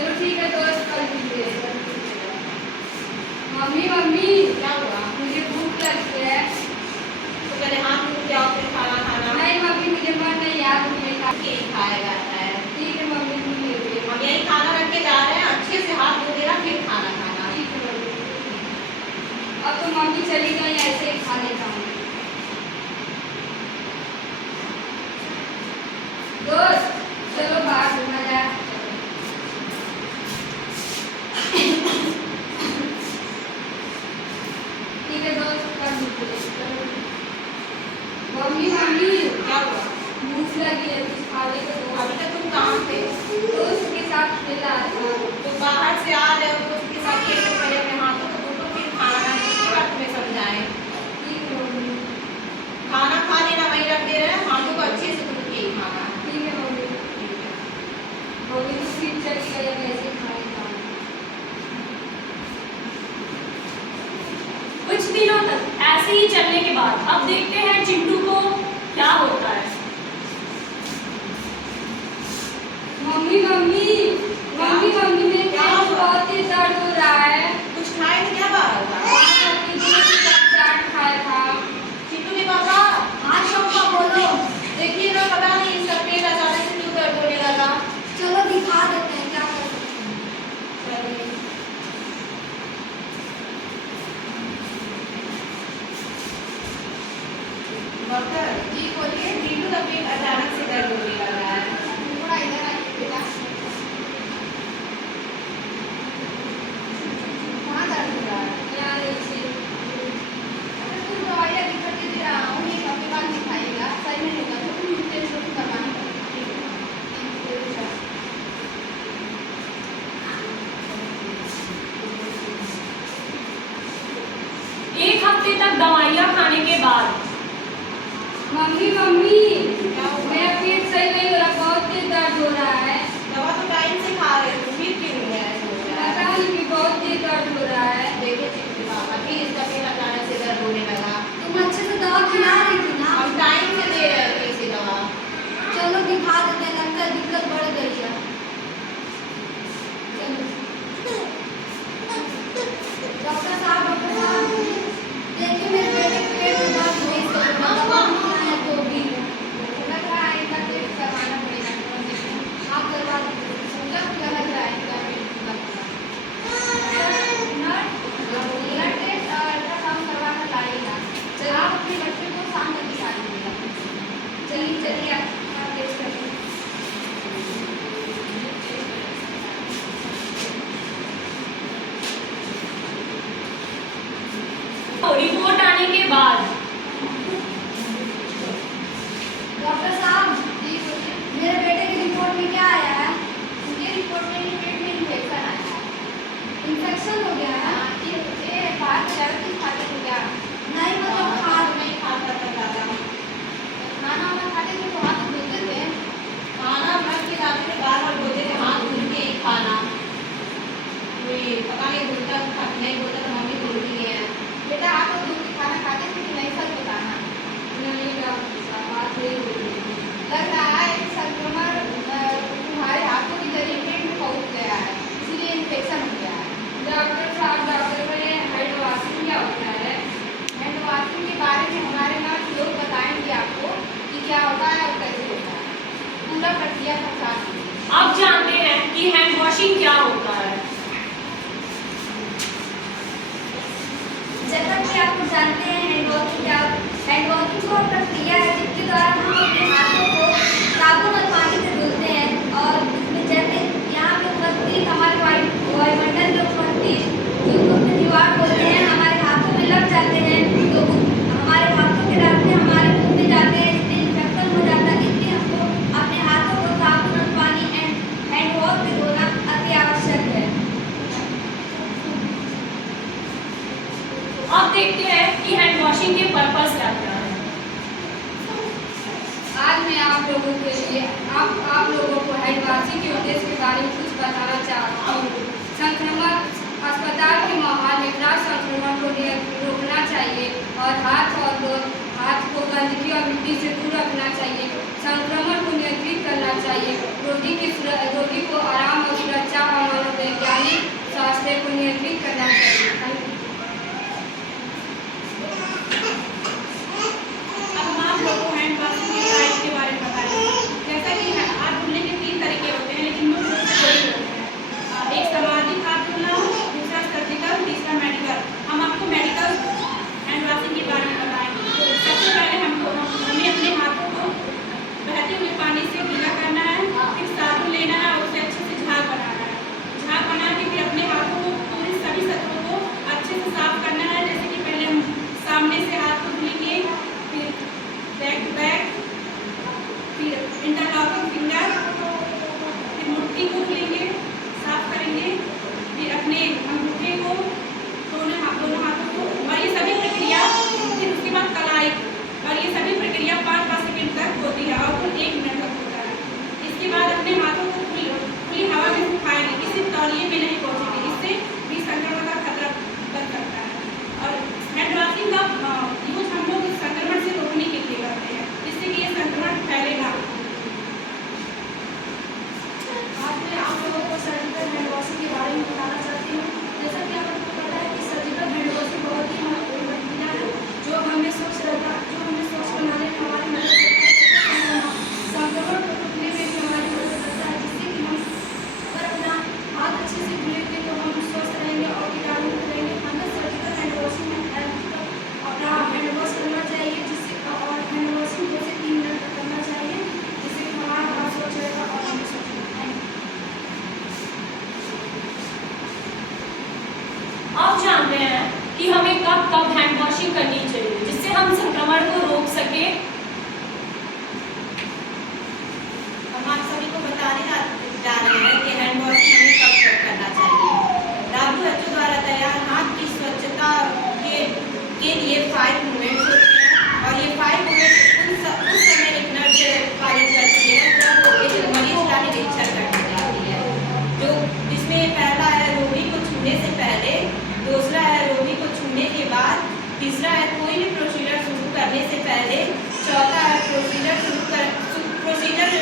चलो ठीक है दोस्त, कल मिलते हैं। मम्मी मम्मी क्या हुआ? मुझे भूख लगी है। तो पहले हाथ धो के आओ फिर खाना खाना। नहीं मम्मी मुझे मन नहीं यार, मुझे यही खाया जाता है। ठीक है मम्मी, तुम ले लो। हम यही खाना रख के जा रहे हैं, अच्छे से हाथ धो देना फिर खाना खाना। ठीक है मम्मी। अब तो मम्मी चली गई, ऐसे ही खा लेता हूँ। दोस्त चलो बाहर घूमना जाए। ठीक है दोस्त, कर दीजिए। मम्मी मम्मी क्या हुआ? भूख लगी है, कुछ खा ले तो। अभी तक तुम कहाँ थे? दोस्त के साथ खेला था। तो बाहर से आ रहे हो तो उसके साथ खेल के पहले अपने हाथों को धो लो फिर खाना खाना, उसके बाद तुम्हें समझाएं। ठीक है मम्मी। खाना खा लेना, वहीं रख दे रहे हैं, हाथों को अच्छे से धो के ही खाना। ठीक है मम्मी। मम्मी तो फिर चली गई, अब ऐसे ही खा लेता हूँ। कुछ दिनों तक ऐसे ही चलने के बाद अब देखते हैं चिंटू को क्या होता है। मम्मी मम्मी मम्मी मम्मी मेरे क्या पेट में हुआ? बहुत तेज दर्द हो रहा है। कुछ खाए थे क्या बाहर का? चाट खाया था। चिंटू के पापा हाँ चौका बोलो। देखिए ना, पता नहीं इसका पेट अचानक से क्यों दर्द होने लगा। चलो दिखा देते हैं क्या कर सकते हैं। चलिए। डॉक्टर जी बोलिए। चिंटू का पेट अचानक से दर्द होने लगा है। थोड़ा इधर आइए बेटा। कहाँ दर्द हो रहा है? यहाँ नीचे। अरे तुम दवाइयाँ लिख के दे रहा हूँ, एक हफ्ते बाद दिखाइएगा, सही नहीं होगा तो तुम टेस्ट शुरू करवाना पड़ेगा। एक हफ्ते तक दवाइयाँ खाने के बाद मम्मी मम्मी क्या हुआ? मेरा पेट सही नहीं हो रहा, बहुत तेज दर्द हो रहा है। दवा तो टाइम से खा रहे थे, फिर क्यों नहीं ऐसे हो रहा है? पता नहीं कि बहुत तेज दर्द हो रहा है। देखिए चिंटू के पापा, फिर इसका पेट अचानक से दर्द होने लगा। तुम अच्छे से दवा खिला रही थी ना? हम टाइम से दे रहे थे इसे दवा। चलो दिखा देते हैं, लगता है दिक्कत बढ़ गई है। डॉक्टर साहब देखिए मेरे बेटे के पेट में दर्द नहीं हो रहा है, तो भी लग रहा है इनका टेस्ट करवाना पड़ेगा। आप करवा दीजिए, समझा क्या लग रहा है इनका पेट ब्लड टेस्ट और अल्ट्रासाउंड करवा कर लाइएगा। आप अपने बच्चे को शाम तक दिखा दीजिएगा। चलिए चलिए आप टेस्ट करिए। रिपोर्ट आने के बाद डॉक्टर साहब जी बोलिए। मेरे बेटे की रिपोर्ट में क्या आया है? उनके रिपोर्ट में पेट में इन्फेक्शन आया है। इन्फेक्शन हो गया है? ये बाहर ज़्यादा कुछ खाते हो गया? नहीं मतलब खा नहीं खाता था दादा। खाना वाना खाते थे तो हाथ धोते थे। खाना रख के जाते थे, बार बार बोलते थे हाथ धुल के ही खाना। कोई पता नहीं बोलता नहीं बोलता तो मम्मी बोलती है। बेटा आप लोग दूध खाना खाते थे कि नहीं, सच बताना। नहीं डॉक्टर साहब बात नहीं हो रही। लग रहा है संक्रमण तुम्हारे हाथों के जरिए पेट में पहुंच गया है, इसलिए इन्फेक्शन हो गया है। डॉक्टर साहब डॉक्टर बोले हैंड वॉशिंग क्या होता है? हैंड वॉशिंग के बारे में हमारे नर्स लोग बताएंगे आपको कि क्या होता है और कैसे होता है। पूरा प्रक्रिया समझा दीजिए। अब जानते हैं कि हैंड वॉशिंग क्या होता है। जैसा कि आप जानते हैं हैंड वॉशिंग वो प्रक्रिया है जिसके द्वारा हम अपने हाथों को साबुन और पानी से धुलते हैं, और इसमें जैसे यहाँ पे उपस्थित हमारे वायुमंडल में उपस्थित जो सूक्ष्म जीवाणु होते हैं हमारे हाथों में लग जाते हैं, तो हमारे हाथों के रास्ते हमारे मुंह में जाते हैं, इसलिए इन्फेक्शन हो जाता है। इसलिए हमको अपने हाथों को साबुन और पानी एंड हैंड वॉश से धोना अति आवश्यक है। हैंड वॉशिंग के बारे में बताना चाहती हूँ। जैसा कि आप लोगों को पता है कि सर्जिकल हैंड वॉशिंग बहुत ही महत्वपूर्ण प्रक्रिया है जो हमें स्वच्छ बनाने में हमारी मदद करता है, संक्रमण को रोकने में भी हमारी मदद करता है, जिससे कि हम अगर अपना हाथ अच्छे से धुलेंगे तो हम स्वस्थ रहेंगे और कीटाणु मुक्त रहेंगे। हमें सर्जिकल हैंड वॉशिंग में अपना हैंड वॉश करना चाहिए, जिससे और हैंड वॉशिंग 2 से 3 मिनट तक करना चाहिए, जिससे कि हमारा हाथ स्वच्छ रहेगा और हमें स्वच्छ रहेगा। अब जानते हैं कि हमें कब कब हैंड वॉशिंग करनी चाहिए जिससे हम संक्रमण को रोक सके। हम आप सभी को बताने जा रहे हैं कि हैंड वॉशिंग हमें कब कब करना चाहिए। WHO द्वारा तैयार हाथ की स्वच्छता के लिए 5 मूवमेंट्स होते हैं और ये 5 मूवमेंट्स उस समय एक नर्स पालन करती है जब वो एक मरीज का निरीक्षण करने जाती है, जो जिसमें पहला है रोगी को छूने से पहले, दूसरा है रोगी को छूने के बाद, तीसरा है कोई भी प्रोसीजर शुरू करने से पहले, चौथा है प्रोसीजर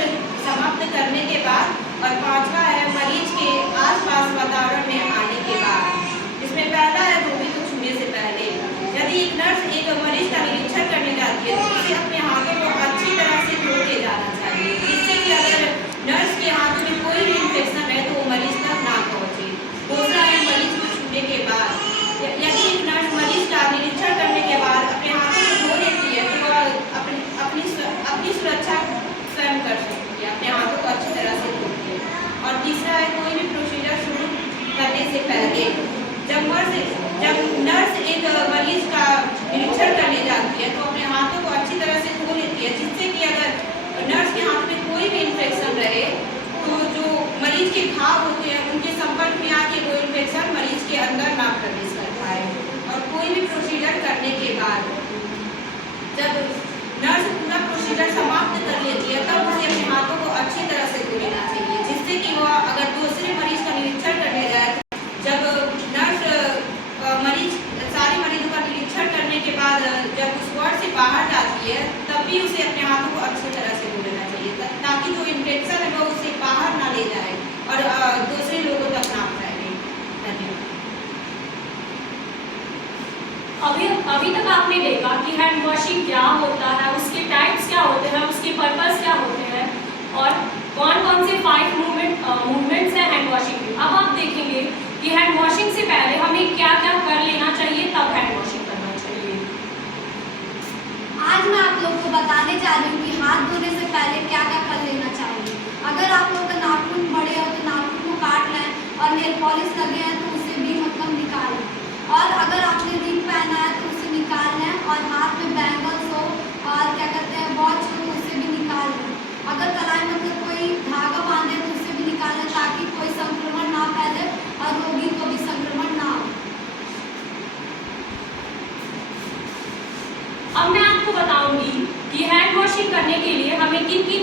समाप्त करने के बाद और पांचवा है मरीज के आसपास वातावरण में आने के बाद। इसमें पहला है रोगी को छूने से पहले। यदि एक नर्स एक मरीज का निरीक्षण करने जाती है तो उसे अपने हाथों को अच्छी तरह से धो के जाना चाहिए, जिससे कि अगर नर्स के हाथों में कोई भी इन्फेक्शन है तो वो मरीज तक ना पहुँचे। दूसरा है मरीज को छूने के बाद। यदि एक नर्स मरीज का निरीक्षण करने के बाद अपने हाथों को धो लेती है तो वह अपनी सुरक्षा स्वयं कर सकती है, अपने हाथों को अच्छी तरह से धोती है। और तीसरा है कोई भी प्रोसीजर शुरू करने से पहले जब नर्स एक मरीज का निरीक्षण करने जाती है तो अपने हाथों को अच्छी तरह से धो लेती है, जिससे कि अगर नर्स के हाथ में कोई भी इन्फेक्शन रहे तो जो मरीज के घाव होते हैं उनके संपर्क में आके वो इन्फेक्शन मरीज के अंदर ना प्रवेश कर पाए। और कोई भी प्रोसीजर करने के बाद जब नर्स पूरा प्रोसीजर समाप्त कर लेती है तब उसे अपने हाथों को अच्छी तरह से धो लेना चाहिए, जिससे कि वह अगर दूसरे मरीज का निरीक्षण करने जाए, जब नर्स सारे मरीजों का निरीक्षण करने के बाद जब उस वार्ड से बाहर जाती है तब भी उसे अपने हाथों को अच्छी तरह से धो लेना चाहिए, ताकि जो इन्फेक्शन है वो उससे बाहर ना ले जाए और दूसरे लोगों तक ना फैले। धन्यवाद। अभी तक आपने देखा कि हैंड वॉशिंग क्या होता है, उसके टाइप्स क्या होते हैं, उसके पर्पस क्या होते हैं और कौन कौन से 5 मूवमेंट्स हैं हैंड वॉशिंग के। अब आप देखेंगे कि हैंड वॉशिंग से पहले हमें क्या क्या कर लेना चाहिए, तब हैंड वॉशिंग करना चाहिए। आज मैं आप लोग को बताने जा रही हूँ कि हाथ धोने से पहले क्या क्या कर लेना चाहिए। अगर आप लोग का नाखून बड़े हो तो नाखून को काट लें और नेल पॉलिश लगे हैं तो उसे भी निकाल लें, और अगर आपने रिंग पहना है तो उसे निकाल लें, और हाथ में बैंगल्स हो और क्या कहते हैं वॉच हो तो उसे भी निकाल लें। अगर कलाई कोई धागा बांधे तो उसे भी निकाल लें, ताकि कोई संक्रमण ना फैले और रोगी को भी संक्रमण ना हो। अब मैं आपको बताऊंगी कि हैंड वॉशिंग करने के लिए हमें किन किन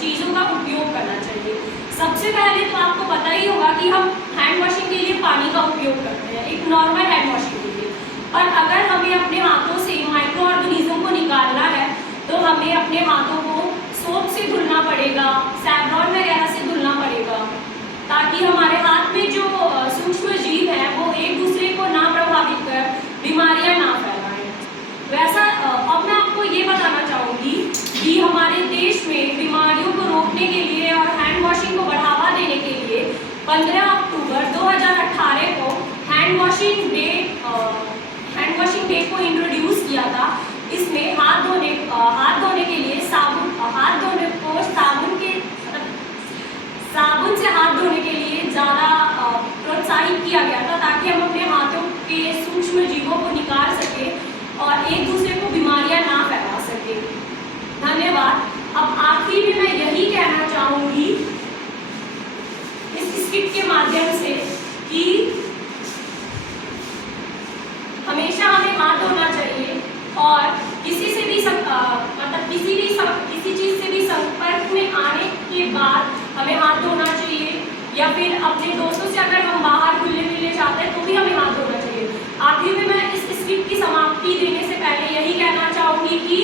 चीज़ों का उपयोग करना चाहिए। सबसे पहले तो आपको पता ही होगा कि हम हैंड वॉशिंग के लिए पानी का उपयोग करते हैं, एक नॉर्मल हैंड वॉशिंग के लिए। पर अगर हमें अपने हाथों से माइक्रो ऑर्गेनिज्म को निकालना है तो हमें अपने हाथों को सोप से धुलना पड़ेगा, सैवलॉन वगैरह से धुलना पड़ेगा, ताकि हमारे हाथ में जो सूक्ष्म जीव हैं वो एक दूसरे को ना प्रभावित कर बीमारियां ना फैलाएं। वैसा अब मैं आपको ये बताना चाहूँगी कि हमारे देश में बीमारियों को रोकने के लिए और हैंड वॉशिंग को बढ़ावा देने के लिए 15 अक्टूबर 2018 को हैंड वॉशिंग डे को इंट्रोड्यूस किया था। इसमें हाथ धोने के लिए साबुन से हाथ धोने के लिए ज़्यादा प्रोत्साहित किया गया था, ताकि हम अपने हाथों के सूक्ष्म जीवों को निकाल सकें और एक दूसरे को बीमारियां ना फैला सके। धन्यवाद। अब आखिर में मैं यही कहना चाहूँगी इस स्किट के माध्यम से कि हमेशा हमें हाथ धोना चाहिए और किसी चीज़ से भी संपर्क में आने के बाद हमें हाथ धोना चाहिए, या फिर अपने दोस्तों से अगर हम बाहर घुलने मिलने जाते हैं तो भी हमें हाथ धोना चाहिए। आखिर में मैं इस स्किट की समाप्ति देने से पहले यही कहना चाहूँगी कि